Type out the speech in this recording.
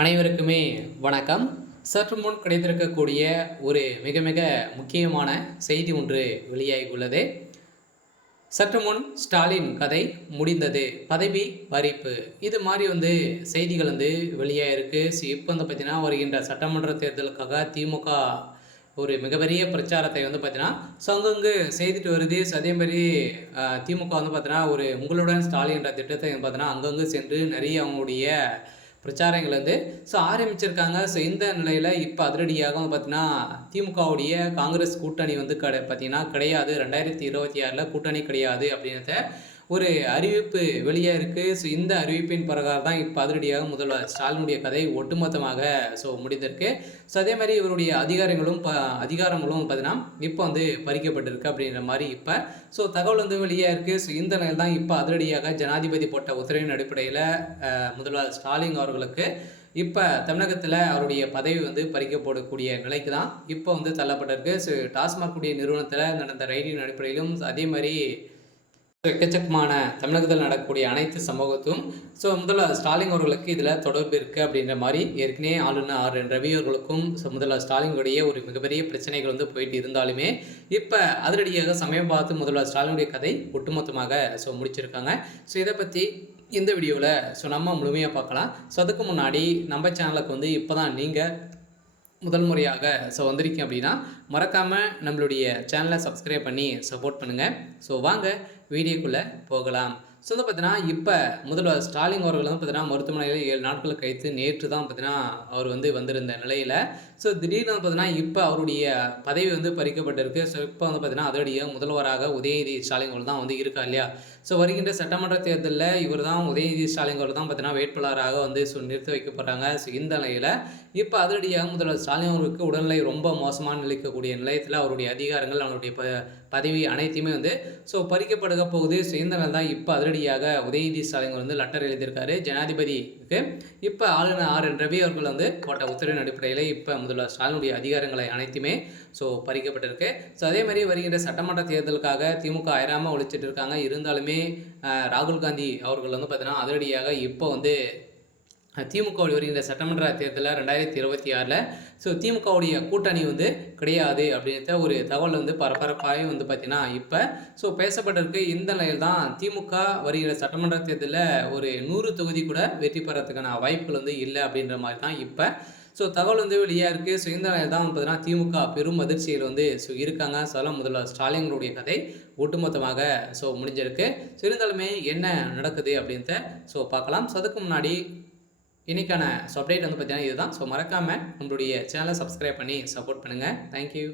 அனைவருக்குமே வணக்கம். சற்று முன் கிடைத்திருக்கக்கூடிய ஒரு மிக மிக முக்கியமான செய்தி ஒன்று வெளியாகியுள்ளது. சற்று முன் ஸ்டாலின் கதை முடிந்தது, பதவி பறிப்பு, இது மாதிரி செய்திகள் வெளியாயிருக்கு. இப்போ பார்த்தீங்கன்னா வருகின்ற சட்டமன்ற தேர்தலுக்காக திமுக ஒரு மிகப்பெரிய பிரச்சாரத்தை பார்த்தீங்கன்னா அங்கங்கு செய்துட்டு வருது. அதே மாதிரி திமுக பார்த்தீங்கன்னா ஒரு உங்களுடன் ஸ்டாலின் என்ற திட்டத்தை பார்த்தீங்கன்னா அங்கங்கு சென்று நிறைய அவங்களுடைய பிரச்சாரங்கள் ஆரம்பிச்சிருக்காங்க. இந்த நிலையில் இப்போ அதிரடியாக பார்த்தீங்கன்னா திமுகவுடைய காங்கிரஸ் கூட்டணி பார்த்தீங்கன்னா கிடையாது, 2026 கூட்டணி கிடையாது அப்படின்றத ஒரு அறிவிப்பு வெளியே இருக்குது. இந்த அறிவிப்பின் பிரகாரம் தான் இப்போ அதிரடியாக முதல்வர் ஸ்டாலினுடைய கதை ஒட்டுமொத்தமாக முடிந்திருக்கு. அதே மாதிரி இவருடைய அதிகாரங்களும் பார்த்தீங்கன்னா இப்போ பறிக்கப்பட்டிருக்கு அப்படின்ற மாதிரி இப்போ தகவல் வெளியே இருக்குது. இந்த நிலையில் தான் இப்போ அதிரடியாக ஜனாதிபதி போட்ட உத்தரவின் அடிப்படையில் முதல்வர் ஸ்டாலின் அவர்களுக்கு இப்போ தமிழகத்தில் அவருடைய பதவி பறிக்கப்படக்கூடிய நிலைக்கு தான் இப்போ தள்ளப்பட்டிருக்கு. டாஸ்மாக் உடைய நிறுவனத்தில் நடந்த ரைடின் அடிப்படையிலும் அதே மாதிரி எக்கச்சக்கமான தமிழகத்தில் நடக்கக்கூடிய அனைத்து சமூகத்தும் முதல்வர் ஸ்டாலின் அவர்களுக்கு இதில் தொடர்பு இருக்குது அப்படின்ற மாதிரி ஏற்கனவே ஆளுநர் ஆர்.என். ரவி அவர்களுக்கும் முதல்வர் ஸ்டாலினுடைய ஒரு மிகப்பெரிய பிரச்சனைகள் போயிட்டு இருந்தாலுமே இப்போ அதிரடியாக சமயம் பார்த்து முதல்வர் ஸ்டாலினுடைய கதை ஒட்டுமொத்தமாக முடிச்சிருக்காங்க. இதை பற்றி இந்த வீடியோவில் நம்ம முழுமையாக பார்க்கலாம். அதுக்கு முன்னாடி நம்ம சேனலுக்கு இப்போ தான் நீங்கள் முதல் முறையாக வந்திருக்கீங்க அப்படின்னா மறக்காமல் நம்மளுடைய சேனலை சப்ஸ்கிரைப் பண்ணி சப்போர்ட் பண்ணுங்கள். வாங்க வீடியோக்குள்ளே போகலாம். பார்த்தீங்கன்னா இப்போ முதல்வர் ஸ்டாலின் அவர்கள் பார்த்தீங்கன்னா மருத்துவமனையில் 7 நாட்கள் கழித்து நேற்று தான் பார்த்தீங்கன்னா அவர் வந்திருந்த நிலையில் திடீர்னு பார்த்தீங்கன்னா இப்போ அவருடைய பதவி பறிக்கப்பட்டிருக்கு. இப்போ பார்த்தீங்கன்னா அதோடைய முதல்வராக உதயநிதி ஸ்டாலின் அவர்கள் தான் இருக்கா இல்லையா. வருகின்ற சட்டமன்ற தேர்தலில் இவர் தான் உதயநிதி ஸ்டாலின் அவர்கள் தான் பார்த்தீங்கன்னா வேட்பாளராக நிறுத்தி வைக்கப்படுறாங்க. இந்த நிலையில் இப்போ அதிரடியாக முதல்வர் ஸ்டாலின் அவருக்கு உடல்நிலை ரொம்ப மோசமான நிலைக்கக்கூடிய நிலையத்தில் அவருடைய அதிகாரங்கள் அவருடைய பதவி அனைத்தையுமே பறிக்கப்படுக போகுது. இந்த நிலையில் தான் இப்போ அதிரடியாக உதயநிதி ஸ்டாலின் லெட்டர் எழுதியிருக்காரு ஜனாதிபதிக்கு. இப்போ ஆளுநர் ஆர்.என். ரவி அவர்கள் போட்ட உத்தரவின் அடிப்படையில் இப்போ முதல்வர் ஸ்டாலினுடைய அதிகாரங்களை அனைத்துமே பறிக்கப்பட்டிருக்கு. அதே மாதிரி வருகின்ற சட்டமன்ற தேர்தலுக்காக திமுக அயராமல் ஒழிச்சிட்டு இருக்காங்க. இருந்தாலுமே ராகுல் காந்தி அவர்கள் பார்த்தீங்கன்னா அதிரடியாக இப்போ திமுக வருகின்ற சட்டமன்ற தேர்தலில் 2026 திமுகவுடைய கூட்டணி கிடையாது அப்படின்ற ஒரு தகவல் பரபரப்பாக பார்த்தீங்கன்னா இப்போ பேசப்பட்டிருக்கு. இந்த நிலையில் தான் திமுக வருகிற சட்டமன்ற தேர்தலில் ஒரு 100 தொகுதி கூட வெற்றி பெறத்துக்கான வாய்ப்புகள் இல்லை அப்படின்ற மாதிரி தான் இப்போ தகவல் வெளியாக இருக்குது. இந்த நிலையில் தான் பார்த்தீங்கன்னா திமுக பெரும் அதிர்ச்சியில் இருக்காங்க. அதெல்லாம் முதல்வர் ஸ்டாலினுடைய கதை ஒட்டுமொத்தமாக முடிஞ்சிருக்கு. இருந்தாலுமே என்ன நடக்குது அப்படின்ட்டு பார்க்கலாம். அதுக்கு முன்னாடி இன்றைக்கான அப்டேட் பார்த்தீங்கன்னா இதுதான். மறக்காமல் நம்மளுடைய சேனலை சப்ஸ்கிரைப் பண்ணி சப்போர்ட் பண்ணுங்கள். தேங்க்யூ.